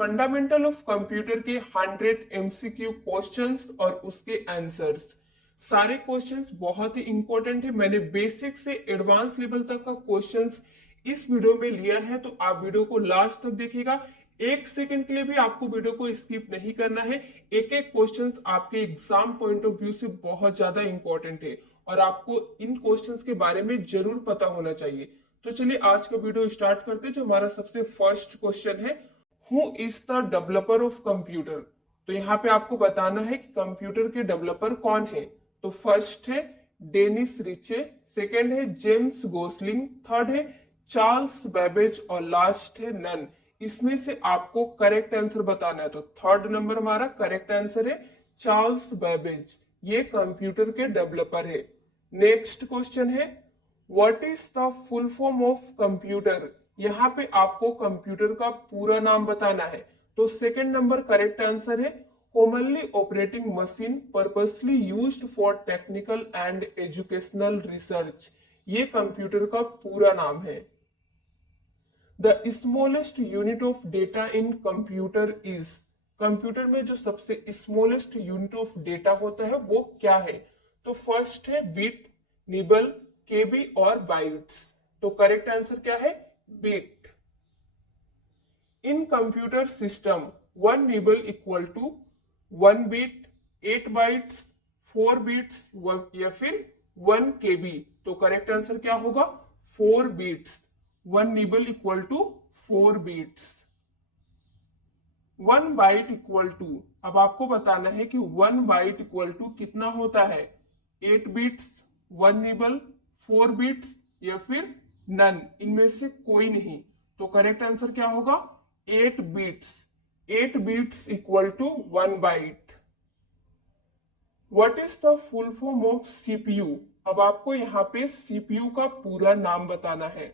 Fundamental of computer के 100 MCQ questions और उसके आंसर्स। सारे क्वेश्चंस बहुत ही इंपॉर्टेंट है। मैंने बेसिक से एडवांस लेवल तक का क्वेश्चंस इस वीडियो में लिया है, तो आप वीडियो को लास्ट तक देखिएगा। एक सेकंड के लिए भी आपको वीडियो को स्किप नहीं करना है। एक एक क्वेश्चंस आपके एग्जाम पॉइंट ऑफ व्यू से बहुत ज्यादा इंपॉर्टेंट है और आपको इन क्वेश्चंस के बारे में जरूर पता होना चाहिए। तो चलिए आज का वीडियो स्टार्ट करते हैं। जो हमारा सबसे फर्स्ट क्वेश्चन है, who is the developer of computer. तो यहाँ पे आपको बताना है कि कंप्यूटर के डेवलपर कौन है। तो फर्स्ट है डेनिस रिचे, सेकंड है जेम्स गोसलिंग, थर्ड है चार्ल्स बेबेज और लास्ट है नन। इसमें से आपको करेक्ट आंसर बताना है। तो थर्ड नंबर हमारा करेक्ट आंसर है चार्ल्स बेबेज, ये कंप्यूटर के डेवलपर है। नेक्स्ट क्वेश्चन है what is the full form of computer. यहाँ पे आपको कंप्यूटर का पूरा नाम बताना है। तो सेकंड नंबर करेक्ट आंसर है commonly operating machine purposely used for technical and educational research, ये कंप्यूटर का पूरा नाम है। The smallest unit of data in computer is, computer में जो सबसे स्मॉलेस्ट यूनिट ऑफ डेटा होता है वो क्या है। तो फर्स्ट है बिट, निबल, केबी और बाइट्स। तो करेक्ट आंसर क्या है bit. In computer system 1 nibble equal to 1 bit, 8 bytes, 4 bits या फिर 1 केबी। तो करेक्ट आंसर क्या होगा 4 bits. 1 nibble equal to 4 bits. 1 byte equal to, अब आपको बताना है कि 1 बाइट इक्वल टू कितना होता है, 8 बिट्स, 1 निबल, 4 बिट्स या फिर नन, इनमें से कोई नहीं। तो करेक्ट आंसर क्या होगा 8 bits. 8 bits equal to 1 byte. What is the full form of CPU. अब आपको यहाँ पे सीपीयू का पूरा नाम बताना है।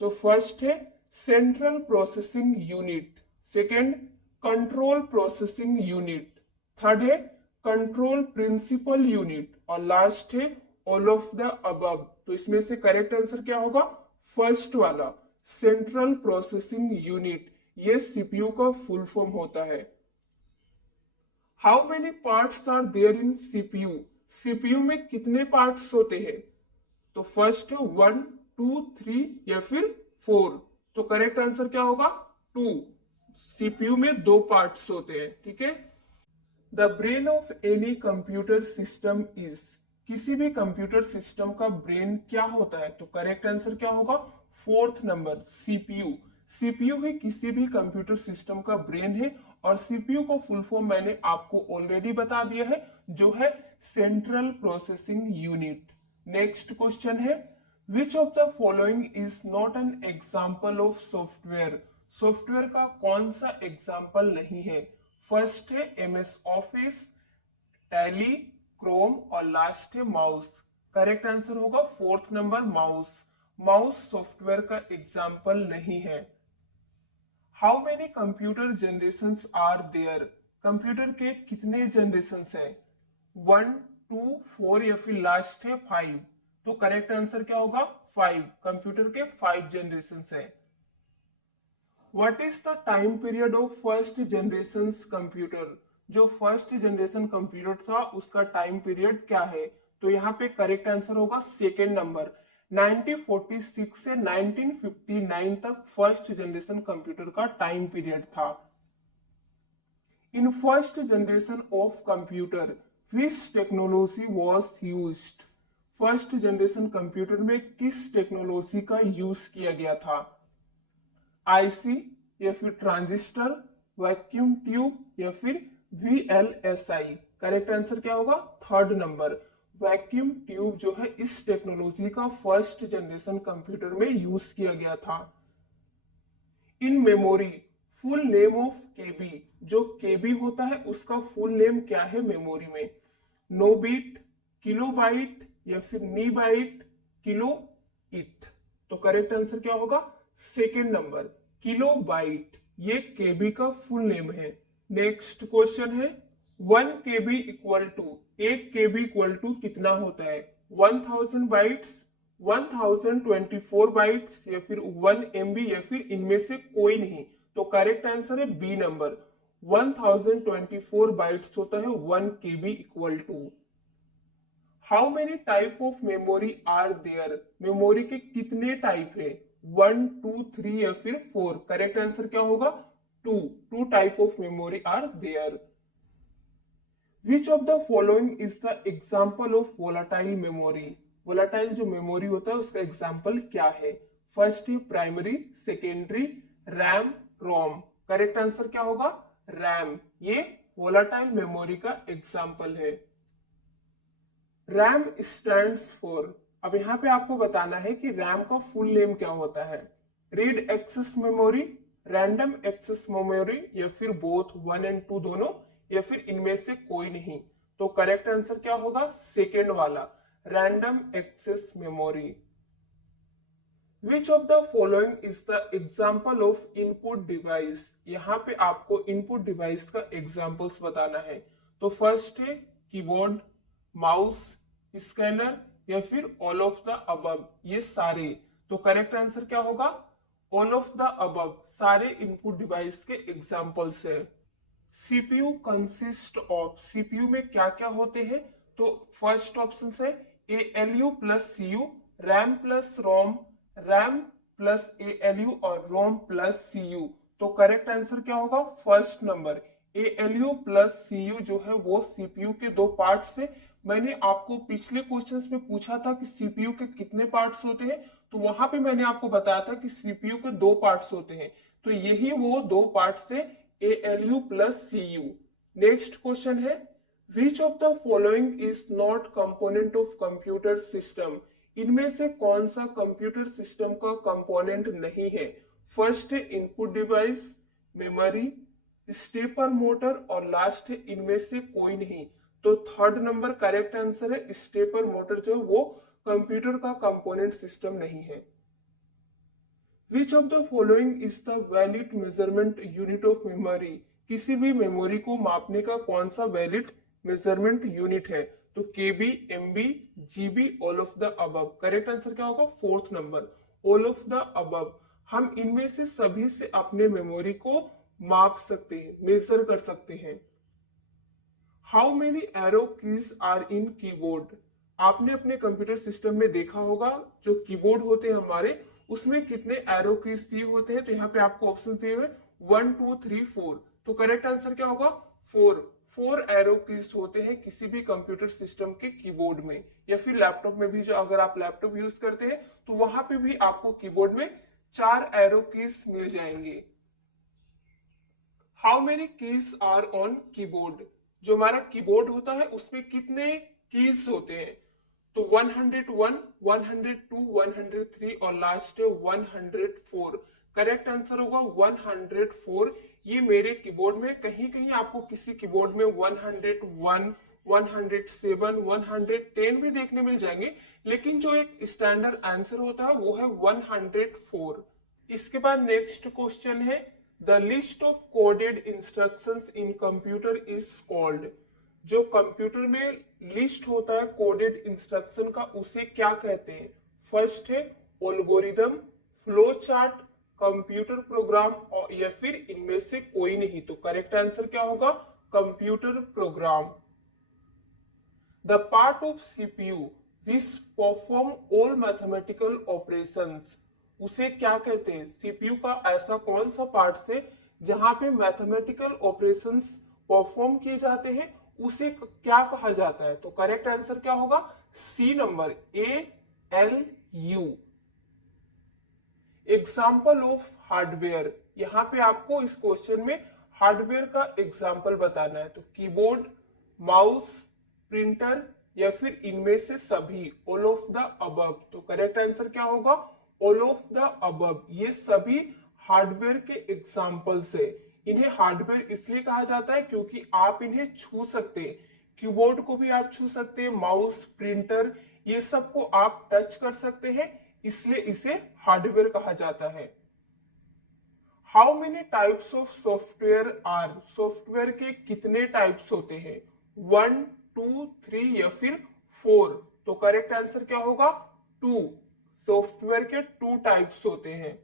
तो फर्स्ट है central processing unit, second control processing unit, third है कंट्रोल प्रिंसिपल यूनिट और लास्ट है ऑल ऑफ द अबव। तो इसमें से करेक्ट आंसर क्या होगा फर्स्ट वाला सेंट्रल प्रोसेसिंग यूनिट, ये सीपीयू का फुल फॉर्म होता है। How many parts are there in CPU, CPU में कितने पार्ट्स होते हैं। तो फर्स्ट है 1, 2, 3 या फिर 4। तो करेक्ट आंसर क्या होगा 2। सीपीयू में 2 पार्ट्स होते हैं, ठीक है। The brain of any computer system is, किसी भी कंप्यूटर सिस्टम का ब्रेन क्या होता है। तो करेक्ट आंसर क्या होगा फोर्थ नंबर सीपीयू। सीपीयू ही किसी भी कंप्यूटर सिस्टम का ब्रेन है और सीपीयू को फुल फॉर्म मैंने आपको ऑलरेडी बता दिया है, जो है central processing unit. Next question है which of the following is not an example of software, software का कौन सा एग्जाम्पल नहीं है। फर्स्ट है एमएस ऑफिस, टैली, क्रोम और लास्ट है माउस। करेक्ट आंसर होगा fourth number mouse. Mouse software का एग्जाम्पल नहीं है। How many computer generations are there, computer के कितने जनरेशंस हैं, 1, 2, 4 या फिर लास्ट है 5। तो करेक्ट आंसर क्या होगा 5, कंप्यूटर के 5 जनरेशंस हैं। What is the time period of first generation computer, जो फर्स्ट जनरेशन कंप्यूटर था उसका टाइम पीरियड क्या है। तो यहाँ पे करेक्ट आंसर होगा सेकेंड नंबर, 1946 से 1959 तक फर्स्ट जनरेशन कंप्यूटर का टाइम पीरियड था। In first generation of computer which technology was used, first generation computer में किस टेक्नोलॉजी का यूज किया गया था। आईसी या फिर ट्रांजिस्टर, वैक्यूम ट्यूब या फिर वीएलएसआई। करेक्ट आंसर क्या होगा थर्ड नंबर, वैक्यूम ट्यूब जो है इस टेक्नोलॉजी का फर्स्ट जनरेशन कंप्यूटर में यूज किया गया था। In memory full name of KB, जो केबी होता है उसका फुल नेम क्या है मेमोरी में। नो बिट, किलो बाइट या फिर नी बाइट, किलो इट। तो करेक्ट आंसर क्या होगा सेकेंड नंबर किलो बाइट, ये केबी का फुल नेम है। नेक्स्ट क्वेश्चन है 1 KB equal to, 1 KB equal to कितना होता है, 1000 बाइट्स, 1024 बाइट्स या फिर 1 MB या फिर इनमें से कोई नहीं। तो करेक्ट आंसर है बी नंबर, 1024 बाइट्स होता है 1 KB equal to. How many type of memory are there, memory के कितने टाइप है, 1 2 3 या फिर 4? करेक्ट आंसर क्या होगा, 2 type of memory are there. Which of the following is the example of volatile memory, volatile जो मेमोरी होता है उसका एग्जाम्पल क्या है? फर्स्ट है primary, secondary, RAM, ROM. Correct answer क्या होगा, रैम, ये वोलाटाइल मेमोरी का एग्जाम्पल है। रैम स्टैंड्स फॉर, अब यहाँ पे आपको बताना है कि रैम का फुल नेम क्या होता है। Read access memory, random access memory, या फिर बोथ 1 एंड 2 दोनों, या फिर इनमें से कोई नहीं? तो करेक्ट आंसर क्या होगा, सेकेंड वाला, random access memory. Which of the following is the example of input device, यहाँ पे आपको इनपुट डिवाइस का एग्जाम्पल्स बताना है। तो फर्स्ट है कीबोर्ड, माउस, स्कैनर, या फिर ऑल ऑफ द अबव, ये सारे। तो करेक्ट आंसर क्या होगा, ऑल ऑफ द अबव, सारे इनपुट डिवाइस के एग्जाम्पल्स है। सीपीयू कंसिस्ट ऑफ, सीपीयू में क्या क्या होते हैं? तो फर्स्ट ऑप्शन है ALU plus CU, RAM plus ROM, RAM plus ALU और रोम प्लस CU। तो करेक्ट आंसर क्या होगा, first number, ALU plus CU जो है वो सीपीयू के दो पार्ट्स है। मैंने आपको पिछले क्वेश्चंस में पूछा था कि सीपीयू के कितने पार्ट्स होते हैं, तो वहां पे मैंने आपको बताया था कि सीपीयू के दो पार्ट्स होते हैं, तो यही वो दो पार्ट्स है, ALU plus CU। Next question है, which of the following is not component of computer system, इनमें से कौन सा कंप्यूटर सिस्टम का कंपोनेंट नहीं है? फर्स्ट है input device, memory, stepper motor, और लास्ट है इनमें से कोई नहीं। तो थर्ड नंबर करेक्ट आंसर है, स्टेपर मोटर जो है वो कंप्यूटर का कंपोनेंट सिस्टम नहीं है। Which of the following is the valid measurement unit of memory, किसी भी मेमोरी को मापने का कौन सा वैलिड मेजरमेंट यूनिट है? तो KB, MB, GB, all of the above. Correct answer क्या होगा, fourth number, all of the above. हम इनमें से सभी से अपने मेमोरी को माप सकते हैं, मेजर कर सकते हैं। How many arrow keys are in keyboard, आपने अपने कंप्यूटर सिस्टम में देखा होगा जो कीबोर्ड होते हैं हमारे, उसमें कितने एरो कीज दिए होते हैं? तो यहाँ पे आपको ऑप्शन दिए हुए 1 2 3 4। तो करेक्ट आंसर क्या होगा, 4 एरो कीज होते हैं किसी भी कंप्यूटर सिस्टम के कीबोर्ड में, या फिर लैपटॉप में भी, जो अगर आप लैपटॉप यूज करते हैं तो वहां पे भी आपको कीबोर्ड में 4 एरो कीज मिल जाएंगे। How many keys are on keyboard, जो हमारा कीबोर्ड होता है उसमें कितने कीज होते हैं? तो 101, 102, 103 और लास्ट है 104। करेक्ट आंसर होगा 104। ये मेरे कीबोर्ड में कहीं कहीं आपको किसी कीबोर्ड में 101, 107, 110 भी देखने मिल जाएंगे, लेकिन जो एक स्टैंडर्ड आंसर होता है वो है 104। इसके बाद नेक्स्ट क्वेश्चन है, the list of coded instructions in computer is called, जो कंप्यूटर में लिस्ट होता है कोडेड इंस्ट्रक्शन का उसे क्या कहते हैं? फर्स्ट है algorithm, flow chart, computer program, और या फिर इनमें से कोई नहीं? तो करेक्ट आंसर क्या होगा, computer program. The part of CPU which perform all mathematical operations, उसे क्या कहते हैं? सीपीयू का ऐसा कौन सा पार्ट है जहां पे मैथमेटिकल ऑपरेशंस परफॉर्म किए जाते हैं, उसे क्या कहा जाता है? तो करेक्ट आंसर क्या होगा, C number, ALU। Example of hardware, यहाँ पे आपको इस क्वेश्चन में हार्डवेयर का एग्जाम्पल बताना है। तो कीबोर्ड, माउस, प्रिंटर, या फिर इनमें से सभी, ऑल ऑफ द अबव। तो करेक्ट आंसर क्या होगा, ऑल ऑफ द अबव। ये सभी हार्डवेयर के एग्जाम्पल्स है। इन्हें हार्डवेयर इसलिए कहा जाता है क्योंकि आप इन्हें छू सकते हैं, कीबोर्ड को भी आप छू सकते हैं, माउस, प्रिंटर, ये सब को आप टच कर सकते हैं, इसलिए इसे हार्डवेयर कहा जाता है। How many types of software are, software के कितने टाइप्स होते हैं? 1 2 3 या फिर 4? तो करेक्ट आंसर क्या होगा, 2। सॉफ्टवेयर के 2 टाइप्स होते हैं।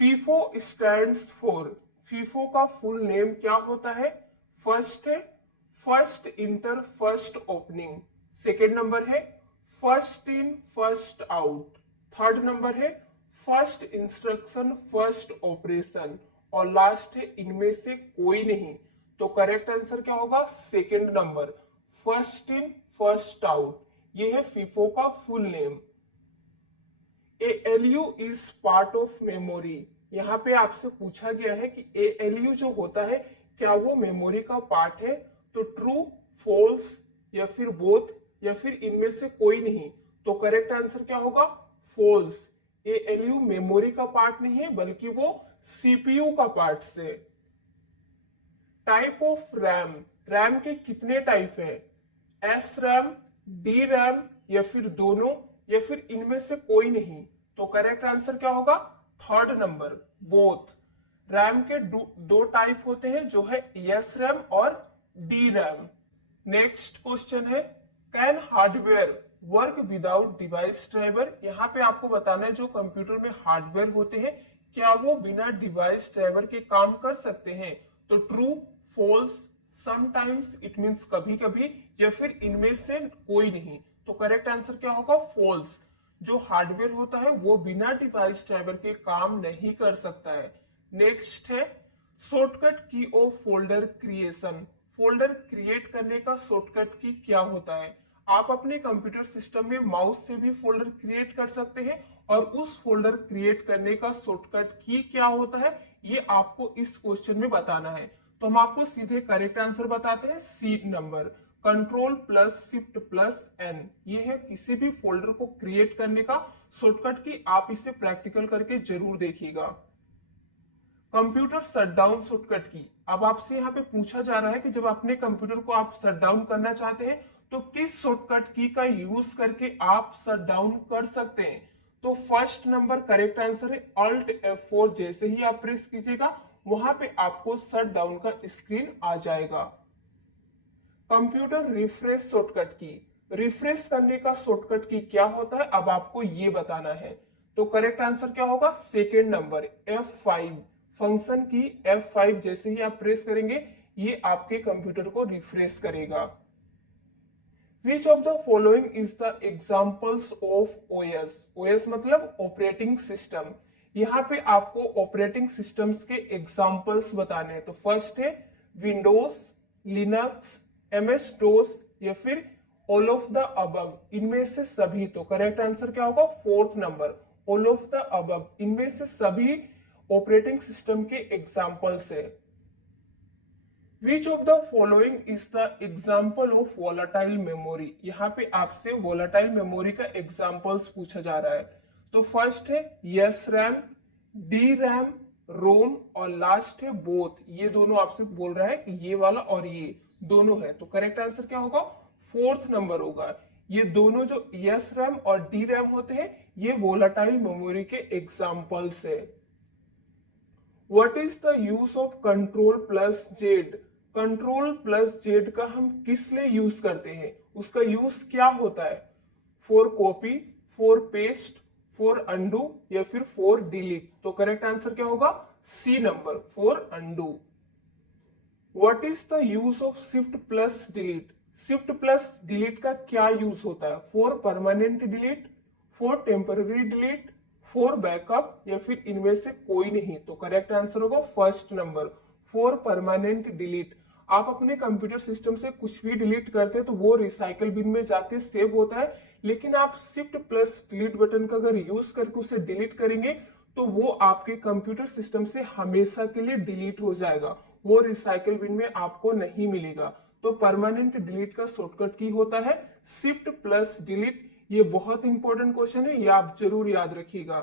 फीफो स्टैंड्स फॉर, फीफो का फुल नेम क्या होता है? फर्स्ट है first enter first opening, second number है first in first out, third number है फर्स्ट इंस्ट्रक्शन फर्स्ट ऑपरेशन, और लास्ट है इनमें से कोई नहीं। तो करेक्ट आंसर क्या होगा? Second number, first in first out. ये है फीफो का full name. ALU is part of memory, यहाँ पे आपसे पूछा गया है कि ALU जो होता है क्या वो मेमोरी का पार्ट है? तो ट्रू, फॉल्स, या फिर बोथ, या फिर इनमें से कोई नहीं। तो करेक्ट आंसर क्या होगा? फॉल्स। ALU मेमोरी का पार्ट नहीं है बल्कि वो CPU का पार्ट से। टाइप ऑफ रैम, रैम के कितने टाइप है? एस रैम, डी रैम, या फिर दोनों, या फिर इनमें से कोई नहीं। तो करेक्ट आंसर क्या होगा? Third number, both. रैम के दो टाइप होते हैं जो है एस रैम और डी रैम। नेक्स्ट क्वेश्चन है can hardware work without device driver. यहाँ पे आपको बताना है जो कंप्यूटर में हार्डवेयर होते हैं क्या वो बिना डिवाइस ड्राइवर के काम कर सकते हैं? तो true, false, sometimes, it means कभी कभी, या फिर इनमें से कोई नहीं। तो करेक्ट आंसर क्या होगा? फॉल्स। जो हार्डवेयर होता है वो बिना डिवाइस ड्राइवर के काम नहीं कर सकता है। नेक्स्ट है शॉर्टकट की of folder creation, folder create करने का शॉर्टकट की क्या होता है? आप अपने कंप्यूटर सिस्टम में माउस से भी फोल्डर क्रिएट कर सकते हैं, और उस फोल्डर क्रिएट करने का शॉर्टकट की क्या होता है ये आपको इस क्वेश्चन में बताना है। तो हम आपको सीधे करेक्ट आंसर बताते हैं, C number, control plus shift plus N. ये है किसी भी फोल्डर को क्रिएट करने का शॉर्टकट की। आप इसे प्रैक्टिकल करके जरूर देखिएगा। कंप्यूटर शटडाउन शॉर्टकट की, अब आपसे यहाँ पे पूछा जा रहा है कि जब अपने कंप्यूटर को आप शटडाउन करना चाहते हैं तो किस शॉर्टकट की का यूज करके आप शटडाउन कर सकते हैं? तो फर्स्ट नंबर करेक्ट आंसर है Alt F4। जैसे ही आप प्रेस कीजिएगा वहां पे आपको शट डाउन का स्क्रीन आ जाएगा। कंप्यूटर रिफ्रेश शॉर्टकट की, रिफ्रेश करने का शॉर्टकट की क्या होता है अब आपको ये बताना है। तो करेक्ट आंसर क्या होगा? सेकेंड नंबर F5, फंक्शन की F5 जैसे ही आप प्रेस करेंगे ये आपके कंप्यूटर को रिफ्रेश करेगा। विच of the following is the examples of OS, OS मतलब ऑपरेटिंग सिस्टम। यहाँ पे आपको ऑपरेटिंग सिस्टम्स के एग्जाम्पल्स बताने हैं। तो फर्स्ट है विंडोज, लिनक्स, MS DOS, या फिर ऑल ऑफ द अबव, इनमें से सभी। तो करेक्ट आंसर क्या होगा? Fourth number, all of the above, इनमें से सभी ऑपरेटिंग सिस्टम के एग्जाम्पल्स है। Which of the following is the example of volatile memory, यहाँ पे आपसे वोलाटाइल मेमोरी का एग्जाम्पल्स पूछा जा रहा है। तो फर्स्ट है यस रैम, डी रैम, रोम, और लास्ट है बोथ। ये दोनों आपसे बोल रहा है कि ये वाला और ये दोनों है। तो करेक्ट आंसर क्या होगा? फोर्थ नंबर होगा। ये दोनों जो यस रैम और डी रैम होते हैं ये वोलाटाइल मेमोरी के एग्जाम्पल्स है। What is the use of control plus Z, control plus Z का हम किस लिए यूज करते हैं? उसका यूज क्या होता है? For copy, for paste, for undo, या फिर फॉर डिलीट। तो करेक्ट आंसर क्या होगा? C number, for undo. What is the use of shift plus delete, shift plus delete का क्या यूज होता है? For permanent delete, for temporary delete, for backup, या फिर इनमें से कोई नहीं। तो करेक्ट आंसर होगा first number, for permanent delete. आप अपने कंप्यूटर सिस्टम से कुछ भी डिलीट करते हैं तो वो रिसाइकल बिन में जाके सेव होता है, लेकिन आप शिफ्ट प्लस डिलीट बटन का अगर यूज करके उसे डिलीट करेंगे तो वो आपके कंप्यूटर सिस्टम से हमेशा के लिए डिलीट हो जाएगा, वो रिसाइकल बिन में आपको नहीं मिलेगा। तो परमानेंट डिलीट का शॉर्टकट की होता है शिफ्ट प्लस डिलीट। ये बहुत इंपॉर्टेंट क्वेश्चन है, ये आप जरूर याद रखिएगा।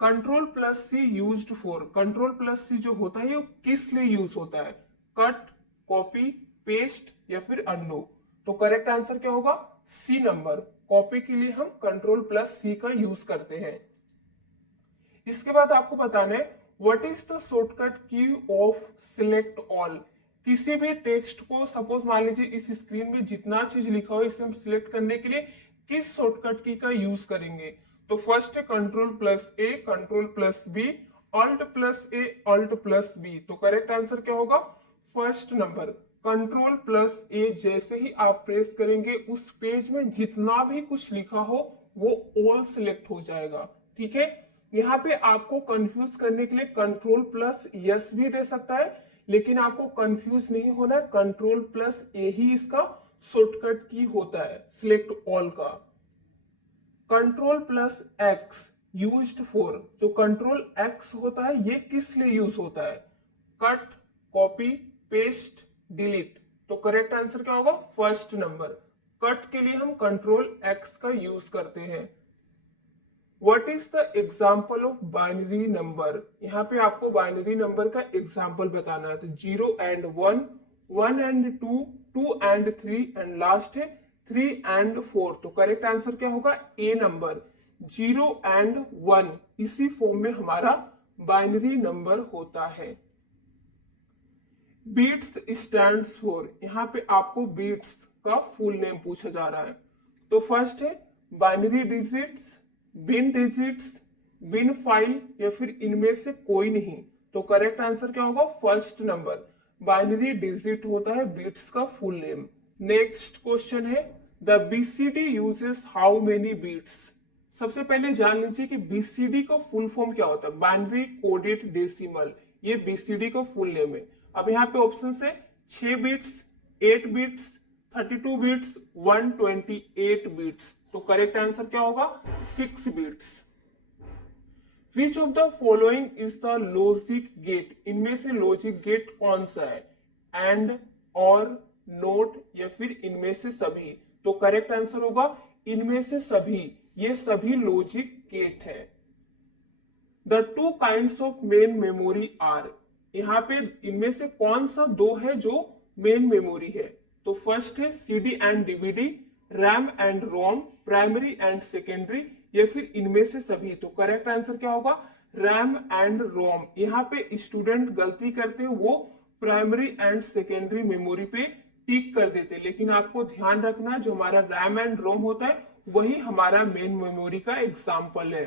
Control plus C used for, control plus C जो होता है वो किस लिए यूज होता है? कट, कॉपी, पेस्ट, या फिर अनडू। तो करेक्ट आंसर क्या होगा? सी नंबर, कॉपी के लिए हम कंट्रोल प्लस सी का यूज करते हैं। इसके बाद आपको बताना है व्हाट इज द शॉर्टकट की ऑफ सिलेक्ट ऑल, किसी भी टेक्स्ट को सपोज मान लीजिए इस स्क्रीन में जितना चीज लिखा हो इसे हम सिलेक्ट करने के लिए किस शॉर्टकट की का यूज करेंगे? तो फर्स्ट है control plus A, control plus B, alt plus A, alt plus B. तो करेक्ट आंसर क्या होगा? First number control plus A. जैसे ही आप प्रेस करेंगे उस पेज में जितना भी कुछ लिखा हो वो ऑल सिलेक्ट हो जाएगा। ठीक है, यहाँ पे आपको कंफ्यूज करने के लिए कंट्रोल प्लस यस भी दे सकता है, लेकिन आपको कंफ्यूज नहीं होना है, कंट्रोल प्लस ए ही इसका शॉर्टकट की होता है सिलेक्ट ऑल का। Control plus x used for, जो कंट्रोल एक्स होता है ये किस लिए यूज होता है? Cut, copy, paste, delete. तो करेक्ट आंसर क्या होगा? First number. कट के लिए हम कंट्रोल एक्स का यूज करते हैं। What is the example of binary number? यहाँ पे आपको बाइनरी नंबर का एग्जाम्पल बताना है। तो 0 and 1, 1 and 2, 2 and 3 and last है 3 and 4। तो करेक्ट आंसर क्या होगा? ए नंबर। 0 and 1 इसी फॉर्म में हमारा बाइनरी नंबर होता है। बीट्स स्टैंड्स फॉर, यहाँ पे आपको बीट्स का फुल नेम पूछा जा रहा है। तो फर्स्ट है बाइनरी डिजिट्स, बिन डिजिट्स, बिन फाइल, या फिर इनमें से कोई नहीं। तो करेक्ट आंसर क्या होगा? First number. बाइनरी डिजिट होता है बिट्स का फुल नेम। नेक्स्ट क्वेश्चन है the BCD uses how many bits? सबसे पहले जान लीजिए कि बीसीडी का फुल फॉर्म क्या होता है। बाइनरी कोडेड डेसिमल, ये बीसीडी का फुल नेम है। अब यहाँ पे ऑप्शन है 6 बिट्स, 8 बिट्स, 32 बिट्स, 128 बिट्स। तो करेक्ट आंसर क्या होगा? 6 bits. Which of the following is the logic gate? इनमें से लॉजिक गेट कौन सा है? एंड, और, नोट, या फिर इनमें से सभी? तो करेक्ट आंसर होगा इनमें से सभी। ये सभी लॉजिक गेट है। The two kinds of main memory are? यहाँ पे इनमें से कौन सा दो है जो मेन मेमोरी है? तो फर्स्ट है CD and DVD, RAM and ROM, primary and secondary, या फिर इनमें से सभी? तो करेक्ट आंसर क्या होगा? रैम एंड रोम। यहाँ पे स्टूडेंट गलती करते हैं, वो प्राइमरी एंड सेकेंडरी मेमोरी पे टिक कर देते, लेकिन आपको ध्यान रखना जो हमारा रैम एंड रोम होता है वही हमारा मेन मेमोरी का एग्जाम्पल है।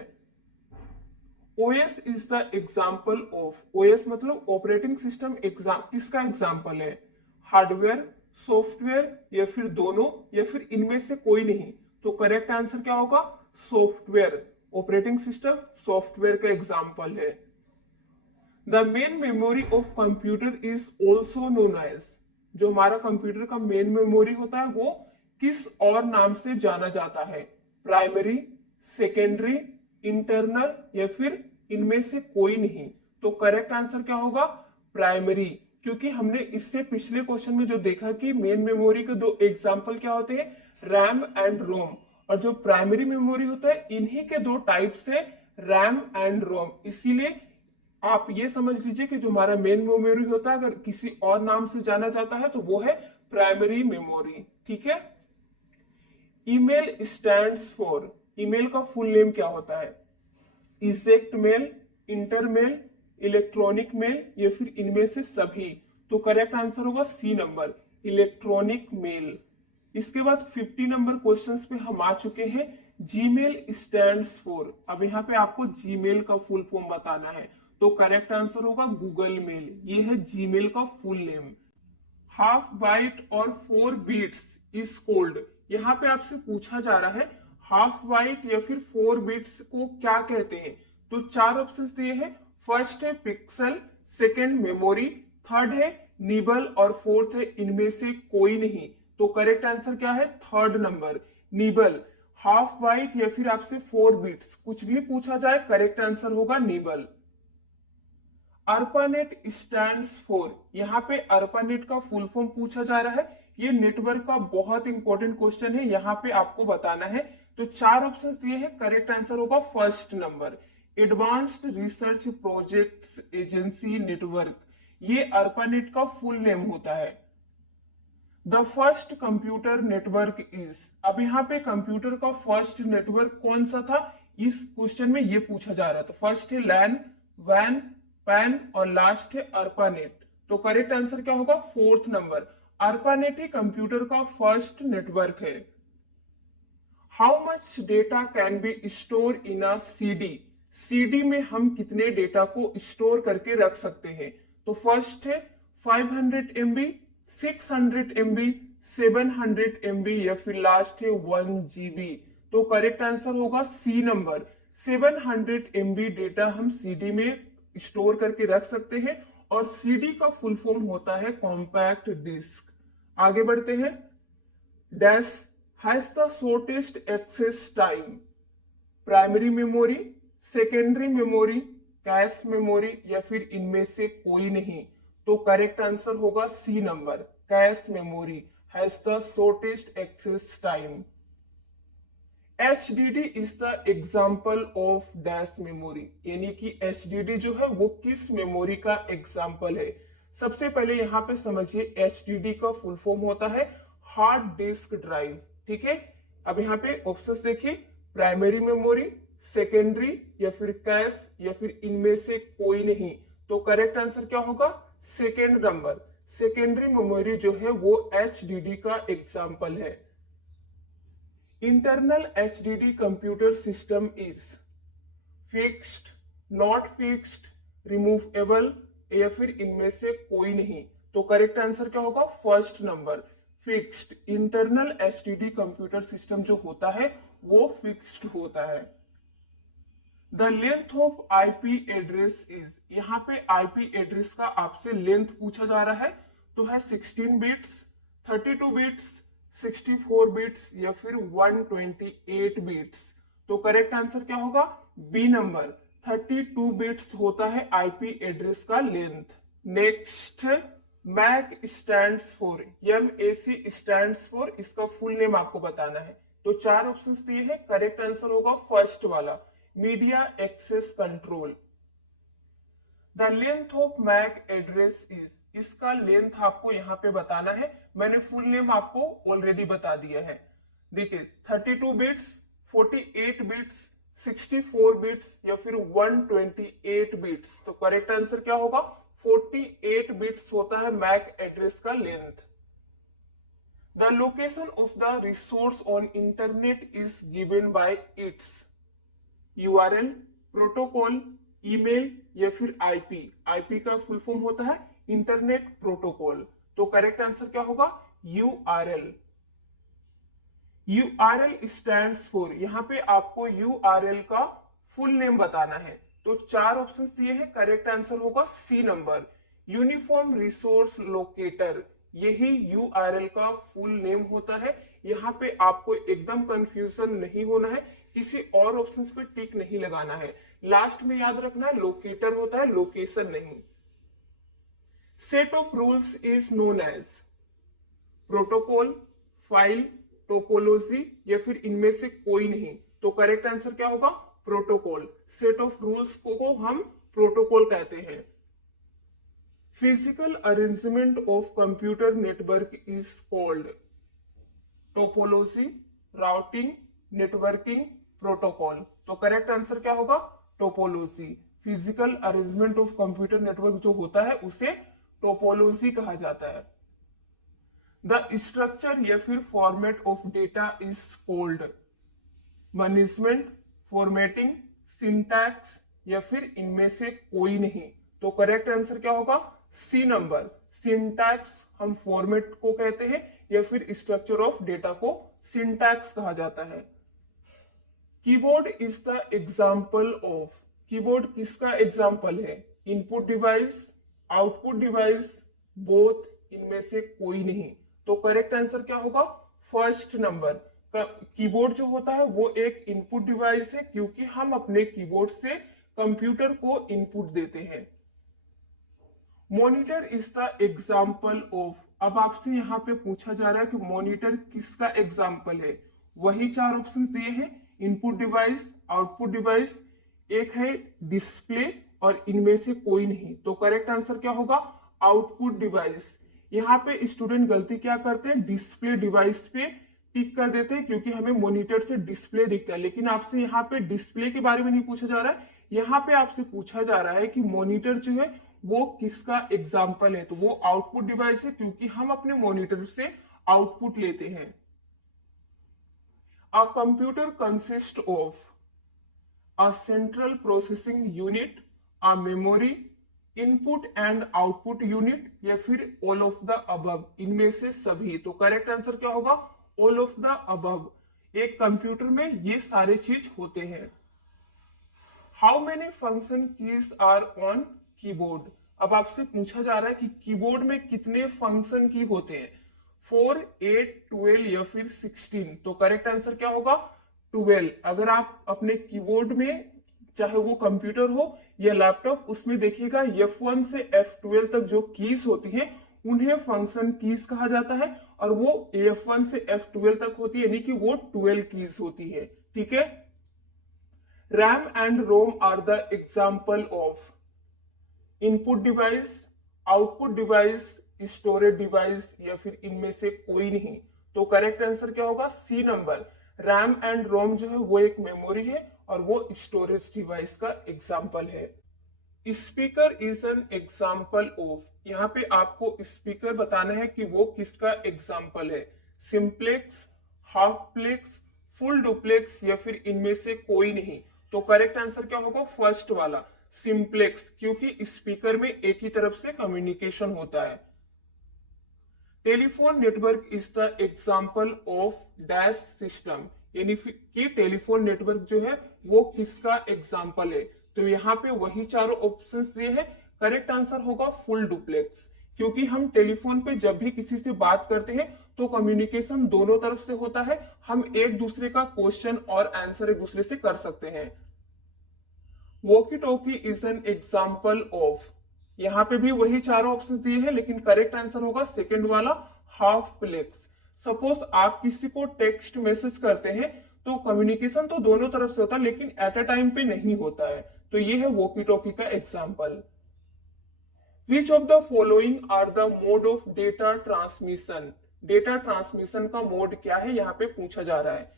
OS is the example of, OS मतलब ऑपरेटिंग सिस्टम, किसका एग्जाम्पल है? हार्डवेयर, सॉफ्टवेयर, या फिर दोनों, या फिर इनमें से कोई नहीं? तो करेक्ट आंसर क्या होगा? सॉफ्टवेयर। ऑपरेटिंग सिस्टम सॉफ्टवेयर का एग्जाम्पल है। The main memory of computer is also known as, जो हमारा कंप्यूटर का मेन मेमोरी होता है वो किस और नाम से जाना जाता है? प्राइमरी, सेकेंडरी, इंटरनल, या फिर इनमें से कोई नहीं? तो करेक्ट आंसर क्या होगा? प्राइमरी। क्योंकि हमने इससे पिछले क्वेश्चन में जो देखा कि मेन मेमोरी के दो एग्जांपल क्या होते हैं? रैम एंड रोम। और जो प्राइमरी मेमोरी होता है इन्हीं के दो टाइप्स है, रैम एंड रोम। इसीलिए आप ये समझ लीजिए कि जो हमारा मेन मेमोरी होता है अगर किसी और नाम से जाना जाता है तो वो है प्राइमरी मेमोरी। ठीक है। ईमेल स्टैंड्स फॉर, ईमेल का फुल नेम क्या होता है? इजेक्ट मेल, इंटरमेल, इलेक्ट्रॉनिक मेल, या फिर इनमें से सभी? तो करेक्ट आंसर होगा सी नंबर, इलेक्ट्रॉनिक मेल। इसके बाद 50 नंबर क्वेश्चंस पे हम आ चुके हैं। जीमेल स्टैंड्स फॉर, अब यहाँ पे आपको जीमेल का फुल फॉर्म बताना है। तो करेक्ट आंसर होगा गूगल मेल, ये है जीमेल का फुल नेम। हाफ बाइट और 4 बीट्स इज कॉल्ड, यहाँ पे आपसे पूछा जा रहा है हाफ बाइट या फिर 4 बिट्स को क्या कहते हैं? तो 4 ऑप्शंस दिए हैं। फर्स्ट है पिक्सल, सेकंड मेमोरी, थर्ड है निबल, और फोर्थ है इनमें से कोई नहीं। तो करेक्ट आंसर क्या है? Third number, nibble. Half byte या फिर आपसे 4 बिट्स कुछ भी पूछा जाए, करेक्ट आंसर होगा निबल। ARPANET स्टैंड्स फॉर, यहाँ पे ARPANET का फुल फॉर्म पूछा जा रहा है। ये नेटवर्क का बहुत इंपॉर्टेंट क्वेश्चन है, यहाँ पे आपको बताना है। तो 4 ऑप्शंस दिए हैं, करेक्ट आंसर होगा first number, advanced research projects agency network. ये ARPANET का फुल नेम होता है। The first computer network is, अब यहाँ पे कंप्यूटर का फर्स्ट नेटवर्क कौन सा था इस क्वेश्चन में ये पूछा जा रहा है। तो फर्स्ट है लैन, वैन, पैन, और लास्ट है ARPANET। तो करेक्ट आंसर क्या होगा? फोर्थ नंबर, ARPANET ही कंप्यूटर का फर्स्ट नेटवर्क है। How much data can be store in a CD, CD में हम कितने डेटा को स्टोर करके रख सकते हैं। तो फर्स्ट है 500 MB, 600 MB, 700 MB या फिर लास्ट है 1 GB। तो करेक्ट आंसर होगा सी नंबर, 700 MB डेटा हम सीडी में स्टोर करके रख सकते हैं और सीडी का फुल फॉर्म होता है कॉम्पैक्ट डिस्क। आगे बढ़ते हैं। Dash has the shortest access time, primary memory, secondary memory, cache memory या फिर इनमें से कोई नहीं। तो करेक्ट आंसर होगा C number, cache memory has the shortest access time. HDD is the example of dash memory, यानी कि HDD जो है वो किस मेमोरी का एग्जाम्पल है। सबसे पहले यहाँ पे समझिए HDD का फुल फॉर्म होता है हार्ड डिस्क ड्राइव। ठीक है, अब यहाँ पे ऑप्शंस देखिए, प्राइमरी मेमोरी, सेकेंडरी या फिर कैश या फिर इनमें से कोई नहीं। तो करेक्ट आंसर क्या होगा, सेकेंड नंबर, सेकेंडरी मेमोरी जो है वो HDD का एग्जाम्पल है। Internal HDD computer system is fixed, not fixed, removable या फिर इनमें से कोई नहीं। तो करेक्ट आंसर क्या होगा, first number, fixed. Internal HDD computer system जो होता है वो फिक्स्ड होता है। The length of IP address is, यहाँ पे IP एड्रेस का आपसे लेंथ पूछा जा रहा है, तो है 16 बिट्स, 32 बिट्स, 64 बिट्स या फिर 128 बिट्स। तो करेक्ट आंसर क्या होगा, बी नंबर, 32 बिट्स होता है IP एड्रेस का length. Next, MAC stands for, MAC stands for, इसका फुल नेम आपको बताना है। तो चार ऑप्शंस दिए हैं, करेक्ट आंसर होगा फर्स्ट वाला, media access control. The length of MAC address is, इसका लेंथ आपको यहाँ पे बताना है, मैंने फुल नेम आपको ऑलरेडी बता दिया है। देखिए 32 बिट्स, 48 बिट्स, 64 बिट्स या फिर 128 बिट्स। तो करेक्ट आंसर क्या होगा, 48 बिट्स होता है मैक एड्रेस का length. The location of the resource on internet is given by it's URL, protocol, email या फिर IP। IP का फुल फॉर्म होता है इंटरनेट प्रोटोकॉल। तो करेक्ट आंसर क्या होगा, URL। URL स्टैंड्स फॉर, यहाँ पे आपको URL का फुल नेम बताना है। तो चार ऑप्शंस दिए हैं, करेक्ट आंसर होगा C number, uniform resource locator, यही URL का फुल नेम होता है। यहाँ पे आपको एकदम कंफ्यूजन नहीं होना है, किसी और ऑप्शंस पे टिक नहीं लगाना है, लास्ट में याद रखना है लोकेटर होता है, लोकेशन नहीं। Set of rules is known as protocol, file, topology या फिर इनमें से कोई नहीं। तो करेक्ट आंसर क्या होगा, प्रोटोकॉल। सेट ऑफ रूल्स को हम प्रोटोकॉल कहते हैं। Physical arrangement of computer network is called topology, routing, networking, protocol. तो करेक्ट आंसर क्या होगा, topology. Physical arrangement of computer network जो होता है उसे टोपोलॉजी कहा जाता है। द स्ट्रक्चर या फिर format of data is called management, formatting, syntax या फिर इनमें से कोई नहीं। तो करेक्ट आंसर क्या होगा, सी नंबर, सिंटैक्स हम फॉर्मेट को कहते हैं या फिर स्ट्रक्चर ऑफ डेटा को सिंटैक्स कहा जाता है। Keyboard is the example of, keyboard किसका एग्जाम्पल है, input device, output device, both, इनमें से कोई नहीं। तो करेक्ट आंसर क्या होगा, फर्स्ट नंबर। कीबोर्ड जो होता है वो एक इनपुट डिवाइस है, क्योंकि हम अपने कीबोर्ड से कंप्यूटर को इनपुट देते हैं। Monitor is the example of, अब आपसे यहाँ पे पूछा जा रहा है कि मॉनिटर किसका एग्जाम्पल है। वही चार ऑप्शंस दिए हैं, इनपुट डिवाइस, आउटपुट डिवाइस, एक है डिस्प्ले और इनमें से कोई नहीं। तो करेक्ट आंसर क्या होगा, आउटपुट डिवाइस। यहाँ पे स्टूडेंट गलती क्या करते हैं, डिस्प्ले डिवाइस पे टिक कर देते हैं, क्योंकि हमें मॉनिटर से डिस्प्ले दिखता है, लेकिन आपसे यहाँ पे डिस्प्ले के बारे में नहीं पूछा जा रहा है। यहाँ पे आपसे पूछा जा रहा है कि मॉनिटर जो है वो किसका एग्जाम्पल है। तो वो आउटपुट डिवाइस है, क्योंकि हम अपने मॉनिटर से आउटपुट लेते हैं। A computer consists of a central processing unit, a memory, input and output unit, या फिर ऑल ऑफ द अबव, इनमें से सभी। तो करेक्ट आंसर क्या होगा? All of the above. एक कंप्यूटर में ये सारे चीज होते हैं। How many function keys are on keyboard? अब आपसे पूछा जा रहा है कि कीबोर्ड में कितने फंक्शन की होते हैं, 4, 8, 12 या फिर 16। तो करेक्ट आंसर क्या होगा? 12। अगर आप अपने कीबोर्ड में, चाहे वो कंप्यूटर हो या लैपटॉप, उसमें देखिएगा F1 से F12 तक जो कीज होती हैं उन्हें फंक्शन कीज कहा जाता है, और वो F1 से F12 तक होती है, यानी कि वो 12 कीज होती है। ठीक है। RAM and ROM are the example of input device, output device, storage device, या फिर इनमें से कोई नहीं। तो करेक्ट आंसर क्या होगा? C number. RAM and ROM जो है वो एक मेमोरी है और वो स्टोरेज डिवाइस का एग्जाम्पल है। Speaker is an example of, यहाँ पे आपको स्पीकर बताना है कि वो किसका एग्जाम्पल है। Simplex, half plex, full duplex, या फिर इनमें से कोई नहीं। तो करेक्ट आंसर क्या होगा? फर्स्ट वाला, सिंप्लेक्स, क्योंकि स्पीकर में एक ही तरफ से कम्युनिकेशन होता है। Telephone network is the example of dash system, यानी कि टेलीफोन नेटवर्क जो है वो किसका एग्जाम्पल है। तो यहाँ पे वही चारों ऑप्शंस दिए हैं। करेक्ट आंसर होगा फुल डुप्लेक्स, क्योंकि हम टेलीफोन पे जब भी किसी से बात करते हैं तो कम्युनिकेशन दोनों तरफ से होता है। हम एक दूसरे का क्वेश्चन और आंसर एक दूसरे से कर सकते हैं। Walkie talkie is an example of, यहाँ पे भी वही चारों ऑप्शंस दिए हैं, लेकिन करेक्ट आंसर होगा सेकंड वाला, हाफ प्लेक्स। सपोज आप किसी को टेक्स्ट मैसेज करते हैं तो कम्युनिकेशन तो दोनों तरफ से होता है, लेकिन एट अ टाइम पे नहीं होता है। तो ये है वॉकी टॉकी का example. Which of the following are the mode of data transmission? Data transmission का मोड क्या है, यहाँ पे पूछा जा रहा है।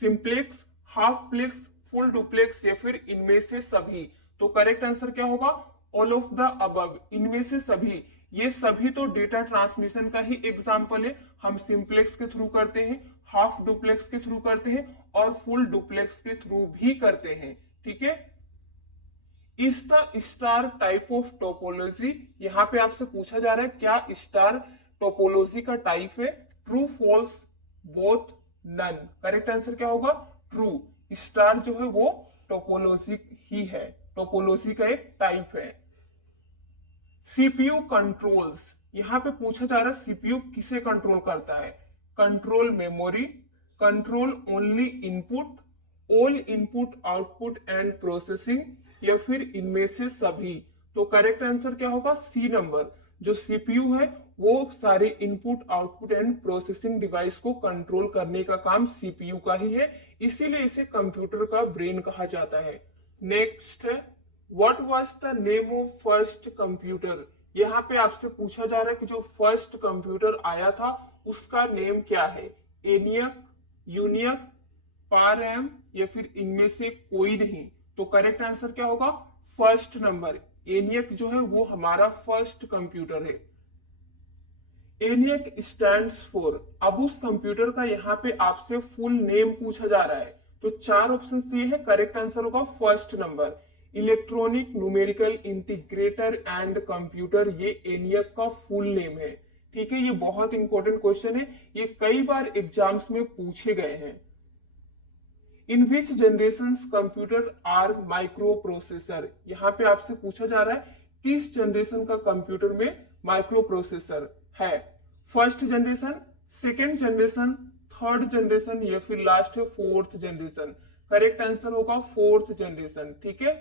Simplex, half plex, full duplex, या फिर इनमें से सभी। तो करेक्ट आंसर क्या होगा? ऑल ऑफ द अबव, इनमें से सभी। ये सभी तो डेटा ट्रांसमिशन का ही एग्जाम्पल है। हम सिंप्लेक्स के थ्रू करते हैं, हाफ डुप्लेक्स के थ्रू करते हैं, और फुल डुप्लेक्स के थ्रू भी करते हैं। ठीक है। Is the star type of topology, यहाँ पे आपसे पूछा जा रहा है क्या स्टार टोपोलॉजी का टाइप है। True, false, both, none. Correct answer क्या होगा? ट्रू। स्टार जो है वो टोपोलॉजी ही है, टोपोलॉजी का एक टाइप है। सीपीयू कंट्रोल्स, यहां पे पूछा जा रहा है सीपीयू किसे कंट्रोल करता है। Control memory, control only input, all input output and processing, या फिर इनमें से सभी। तो करेक्ट आंसर क्या होगा? C number. जो सीपीयू है वो सारे input output and processing device को कंट्रोल करने का काम सीपीयू का ही है, इसीलिए इसे कंप्यूटर का ब्रेन कहा जाता है। नेक्स्ट है, what was the name of first computer? यहाँ पे आपसे पूछा जा रहा है कि जो फर्स्ट कंप्यूटर आया था उसका नेम क्या है। एनियक, यूनियक, पारएम, या फिर इनमें से कोई नहीं। तो करेक्ट आंसर क्या होगा? First number. एनियक जो है वो हमारा फर्स्ट कंप्यूटर है। एनियक स्टैंड्स फॉर, अब उस कंप्यूटर का यहाँ पे आपसे फुल नेम पूछा जा रहा है। तो चार ऑप्शंस दिए हैं, करेक्ट आंसर होगा first number. Electronic numerical integrator and computer, ये एनियक का फुल नेम है। ठीक है, ये बहुत इंपॉर्टेंट क्वेश्चन है, ये कई बार एग्जाम्स में पूछे गए हैं। In which generation computer are microprocessor, यहाँ पे आपसे पूछा जा रहा है किस जनरेशन का कंप्यूटर में माइक्रो प्रोसेसर है। First generation, second generation, third generation, या फिर लास्ट है फोर्थ जनरेशन। करेक्ट आंसर होगा फोर्थ जनरेशन। ठीक है।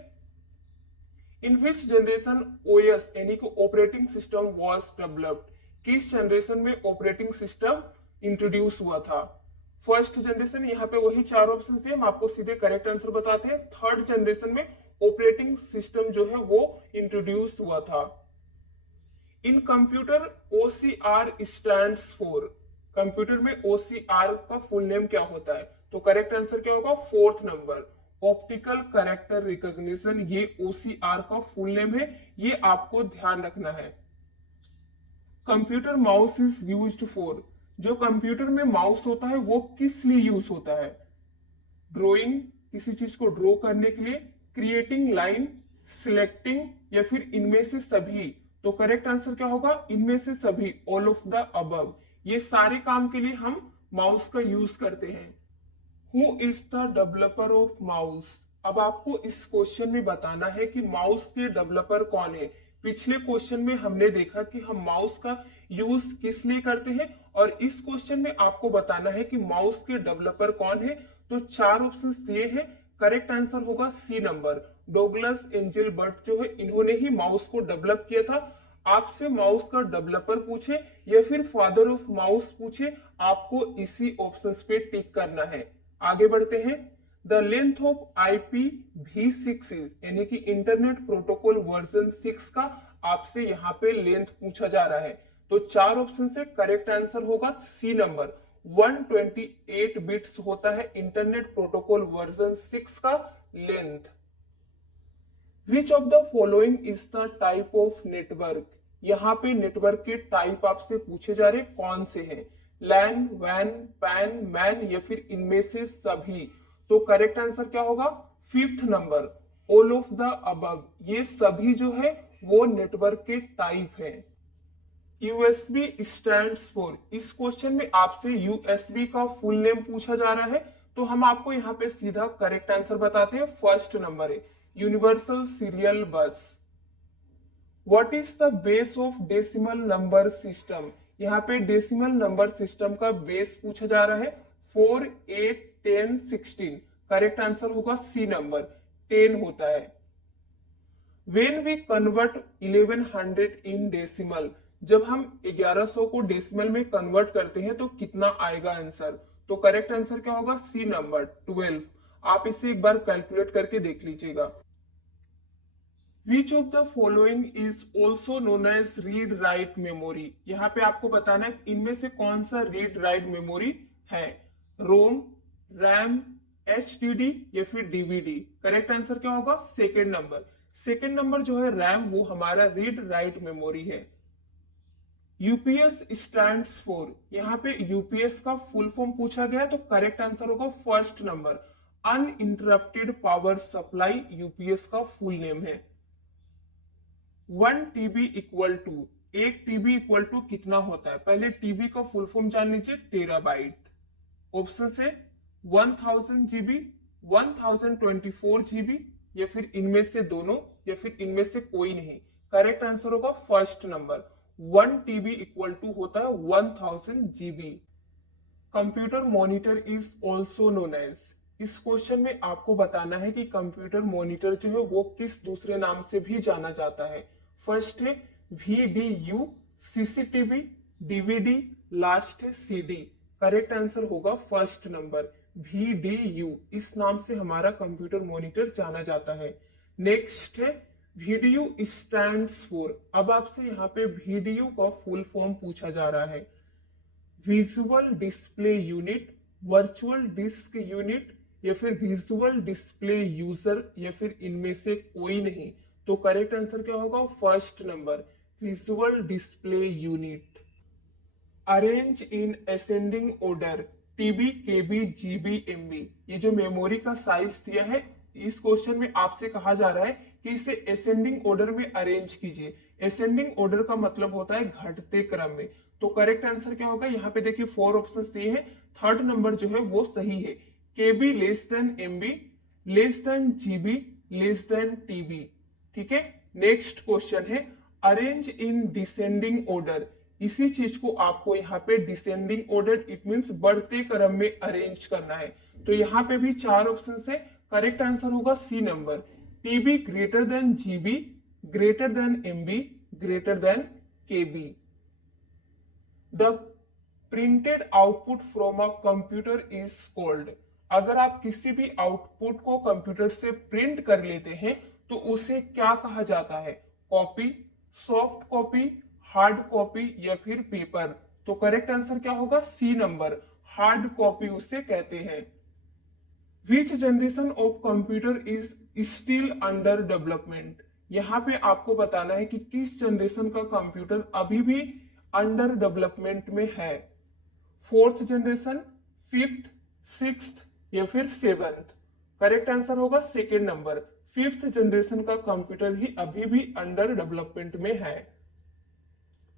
इन विच जनरेशन ओएस यानी कि ऑपरेटिंग सिस्टम वाज डेवलप्ड, किस जनरेशन में ऑपरेटिंग सिस्टम इंट्रोड्यूस हुआ था। फर्स्ट जनरेशन, यहाँ पे वही चार ऑप्शन दिए, हम आपको सीधे करेक्ट आंसर बताते हैं। थर्ड जनरेशन में ऑपरेटिंग सिस्टम जो है वो इंट्रोड्यूस हुआ था। इन computer OCR stands for, computer में ओसीआर का फुल नेम क्या होता है। तो करेक्ट आंसर क्या होगा? Fourth number, optical character recognition, ये ओसीआर का फुल नेम है, ये आपको ध्यान रखना है। Computer mouse is used for, जो कंप्यूटर में माउस होता है वो किस लिए यूज होता है? ड्रॉइंग, किसी चीज को ड्रॉ करने के लिए, क्रिएटिंग लाइन, सिलेक्टिंग, या फिर इनमें से सभी? तो करेक्ट आंसर क्या होगा? इनमें से सभी, ऑल ऑफ द अबव। ये सारे काम के लिए हम माउस का यूज करते हैं। Who is the developer of mouse? अब आपको इस क्वेश्चन में बताना है कि माउस के डेवलपर कौन है। पिछले क्वेश्चन में हमने देखा कि हम माउस का यूज किस लिए करते हैं, और इस क्वेश्चन में आपको बताना है कि माउस के डेवलपर कौन है। तो 4 ऑप्शंस दिए हैं, करेक्ट आंसर होगा C number. Douglas Engelbart जो है, इन्होंने ही माउस को डेवलप किया था। आपसे माउस का डेवलपर पूछे या फिर फादर ऑफ माउस पूछे, आपको इसी ऑप्शंस पे टिक करना है। आगे बढ़ते हैं। The length of IPv6 is, यानी कि इंटरनेट प्रोटोकॉल वर्जन 6 का आपसे यहाँ पे लेंथ पूछा जा रहा है। तो 4 ऑप्शन से करेक्ट आंसर होगा सी नंबर। 128 बिट्स होता है इंटरनेट प्रोटोकॉल वर्जन 6 का length. Which of the following is the type of network? यहाँ पे नेटवर्क के टाइप आपसे पूछे जा रहे कौन से हैं? लैन, वैन, पैन, मैन, या फिर इनमें से सभी? तो करेक्ट आंसर क्या होगा? 5th number, all of the above. ये सभी जो है वो नेटवर्क के टाइप है। USB स्टैंड्स फॉर, इस क्वेश्चन में आपसे USB का फुल नेम पूछा जा रहा है, तो हम आपको यहाँ पे सीधा करेक्ट आंसर बताते हैं। 1st नंबर है यूनिवर्सल सीरियल बस। What is the base of decimal number system? यहाँ पे डेसिमल नंबर सिस्टम का बेस पूछा जा रहा है। 4, 8, 10, 16। करेक्ट आंसर होगा सी नंबर, 10 होता है। When we convert 1100 in decimal, जब हम 1100 को डेसिमल में कन्वर्ट करते हैं तो कितना आएगा आंसर? तो करेक्ट आंसर क्या होगा? C number, 12। आप इसे एक बार कैलकुलेट करके देख लीजिएगा। Which of the following is also known as read write memory? यहाँ पे आपको बताना है इनमें से कौन सा रीड राइट मेमोरी है। रोम, रैम, HDD या फिर DVD? करेक्ट आंसर क्या होगा? 2nd number. 2nd नंबर जो है रैम, वो हमारा रीड राइट मेमोरी है। UPS स्टैंड्स फॉर, यहाँ पे UPS का फुल फॉर्म पूछा गया तो करेक्ट आंसर होगा 1st number, uninterrupted power supply UPS का फुल नेम है। 1 TB equal to, 1 TB equal to कितना होता है? पहले TB का फुल फॉर्म जान लीजिए, टेराबाइट। ऑप्शन से 1000 GB, 1024 GB, या फिर इनमें से दोनों, या फिर इनमें से कोई नहीं। करेक्ट आंसर होगा 1st number, 1 TB equal to होता है 1000 GB। Computer monitor is also known as, इस क्वेश्चन में आपको बताना है कि कंप्यूटर मॉनिटर जो है वो किस दूसरे नाम से भी जाना जाता है। फर्स्ट है VDU, CCTV, DVD, लास्ट है CD। करेक्ट आंसर होगा 1st नंबर, VDU, इस नाम से हमारा कंप्यूटर मॉनिटर जाना जाता है। नेक्स्ट है VDU स्टैंड्स फॉर, अब आपसे यहाँ पे VDU का फुल फॉर्म पूछा जा रहा है। Visual display unit, virtual disc unit, या फिर विजुअल डिस्प्ले यूजर, या फिर इनमें से कोई नहीं। तो करेक्ट आंसर क्या होगा? 1st number, visual display unit. Arrange in ascending order TB, KB, GB, MB, ये जो मेमोरी का साइज दिया है, इस क्वेश्चन में आपसे कहा जा रहा है कि इसे असेंडिंग ऑर्डर में अरेंज कीजिए। असेंडिंग ऑर्डर का मतलब होता है घटते क्रम में। तो करेक्ट आंसर क्या होगा? यहाँ पे देखिए 4 ऑप्शंस दिए हैं, 3rd नंबर जो है वो सही है। KB less than MB, less than GB, less than TB। ठीक है। नेक्स्ट क्वेश्चन है अरेंज इन डिसेंडिंग ऑर्डर, इसी चीज को आपको यहाँ पे डिसेंडिंग ऑर्डर, इट मींस बढ़ते क्रम में अरेंज करना है। तो यहाँ पे भी 4 ऑप्शन है, करेक्ट आंसर होगा C number, TB greater than GB, greater than MB, greater than KB। The printed output from a computer is called, अगर आप किसी भी आउटपुट को कंप्यूटर से प्रिंट कर लेते हैं तो उसे क्या कहा जाता है? Copy, soft copy, hard copy, या फिर पेपर? तो करेक्ट आंसर क्या होगा? सी नंबर, हार्ड कॉपी उसे कहते हैं। विच generation of computer is still under development, यहाँ पे आपको बताना है कि किस जनरेशन का कंप्यूटर अभी भी अंडर डेवलपमेंट में है। फोर्थ जनरेशन, फिफ्थ, सिक्स्थ या फिर सेवंथ? करेक्ट आंसर होगा सेकेंड नंबर, फिफ्थ जनरेशन का कंप्यूटर ही अभी भी अंडर डेवलपमेंट में है।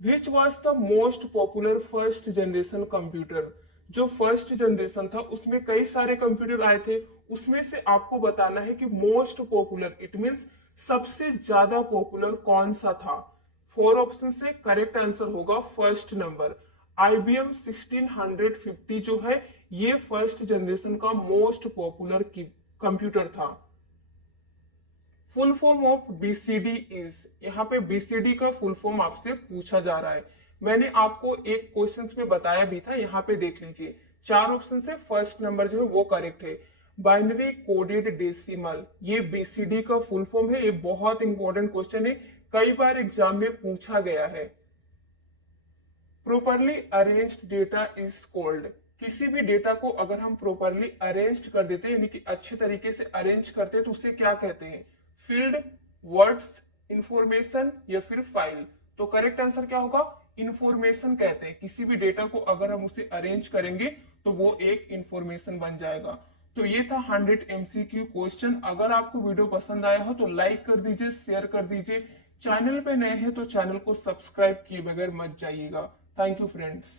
Which was the most popular first generation computer? जो फर्स्ट जनरेशन था उसमें कई सारे कंप्यूटर आए थे, उसमें से आपको बताना है कि मोस्ट पॉपुलर इट मींस सबसे ज्यादा पॉपुलर कौन सा था। फोर ऑप्शन से करेक्ट आंसर होगा फर्स्ट नंबर, IBM 1650 जो है ये फर्स्ट जनरेशन का मोस्ट पॉपुलर कंप्यूटर था। Full form of BCD is, यहाँ पे बीसीडी का फुल फॉर्म आपसे पूछा जा रहा है। मैंने आपको एक क्वेश्चन में बताया भी था, यहाँ पे देख लीजिए, चार ऑप्शन से फर्स्ट नंबर जो है वो करेक्ट है। बाइनरी कोडेड डेसिमल, ये बीसीडी का फुल फॉर्म है। ये बहुत इंपॉर्टेंट क्वेश्चन है, कई बार एग्जाम में पूछा गया है। Properly arranged data is called, किसी भी डेटा को अगर हम प्रोपरली अरेंज कर देते हैं यानी कि अच्छे तरीके से अरेंज करते हैं तो उसे क्या कहते हैं? फील्ड, वर्ड्स, इंफॉर्मेशन या फिर फाइल? तो करेक्ट आंसर क्या होगा? इंफॉर्मेशन कहते हैं। किसी भी डेटा को अगर हम उसे अरेंज करेंगे तो वो एक इंफॉर्मेशन बन जाएगा। तो ये था 100 MCQ क्वेश्चन। अगर आपको वीडियो पसंद आया हो तो लाइक कर दीजिए, शेयर कर दीजिए। चैनल पे नए हैं तो चैनल को सब्सक्राइब किए बगैर मत जाइएगा। Thank you friends.